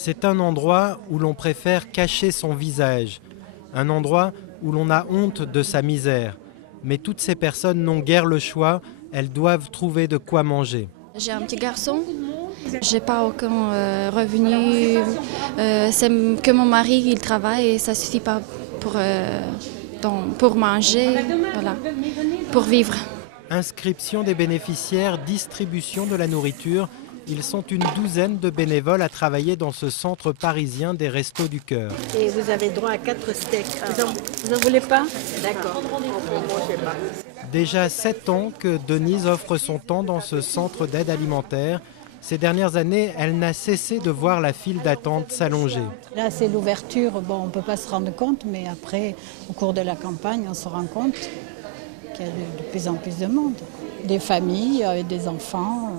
C'est un endroit où l'on préfère cacher son visage, un endroit où l'on a honte de sa misère. Mais toutes ces personnes n'ont guère le choix, elles doivent trouver de quoi manger. J'ai un petit garçon, j'ai pas aucun revenu, c'est que mon mari il travaille et ça suffit pas pour manger, voilà, pour vivre. Inscription des bénéficiaires, distribution de la nourriture. Ils sont une douzaine de bénévoles à travailler dans ce centre parisien des Restos du Cœur. Et vous avez droit à 4 steaks. Vous en voulez pas? D'accord. Déjà 7 ans que Denise offre son temps dans ce centre d'aide alimentaire. Ces dernières années, elle n'a cessé de voir la file d'attente s'allonger. Là, c'est l'ouverture. Bon, on ne peut pas se rendre compte, mais après, au cours de la campagne, on se rend compte qu'il y a de plus en plus de monde. Des familles avec des enfants,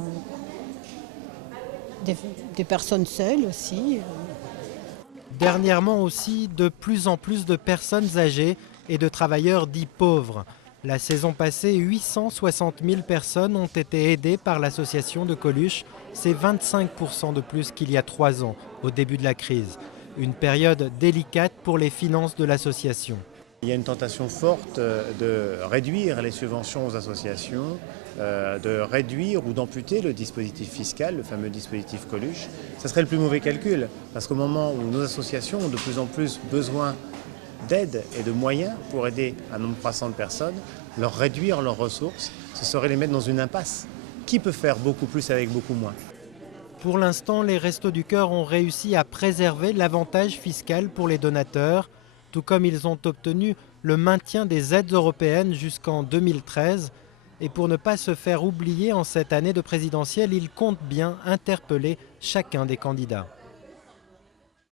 des personnes seules aussi. Dernièrement aussi, de plus en plus de personnes âgées et de travailleurs dits pauvres. La saison passée, 860 000 personnes ont été aidées par l'association de Coluche. C'est 25% de plus qu'il y a 3 ans, au début de la crise. Une période délicate pour les finances de l'association. Il y a une tentation forte de réduire les subventions aux associations, de réduire ou d'amputer le dispositif fiscal, le fameux dispositif Coluche. Ce serait le plus mauvais calcul, parce qu'au moment où nos associations ont de plus en plus besoin d'aide et de moyens pour aider un nombre croissant de personnes, leur réduire leurs ressources, ce serait les mettre dans une impasse. Qui peut faire beaucoup plus avec beaucoup moins ? Pour l'instant, les Restos du Cœur ont réussi à préserver l'avantage fiscal pour les donateurs, tout comme ils ont obtenu le maintien des aides européennes jusqu'en 2013. Et pour ne pas se faire oublier en cette année de présidentielle, ils comptent bien interpeller chacun des candidats.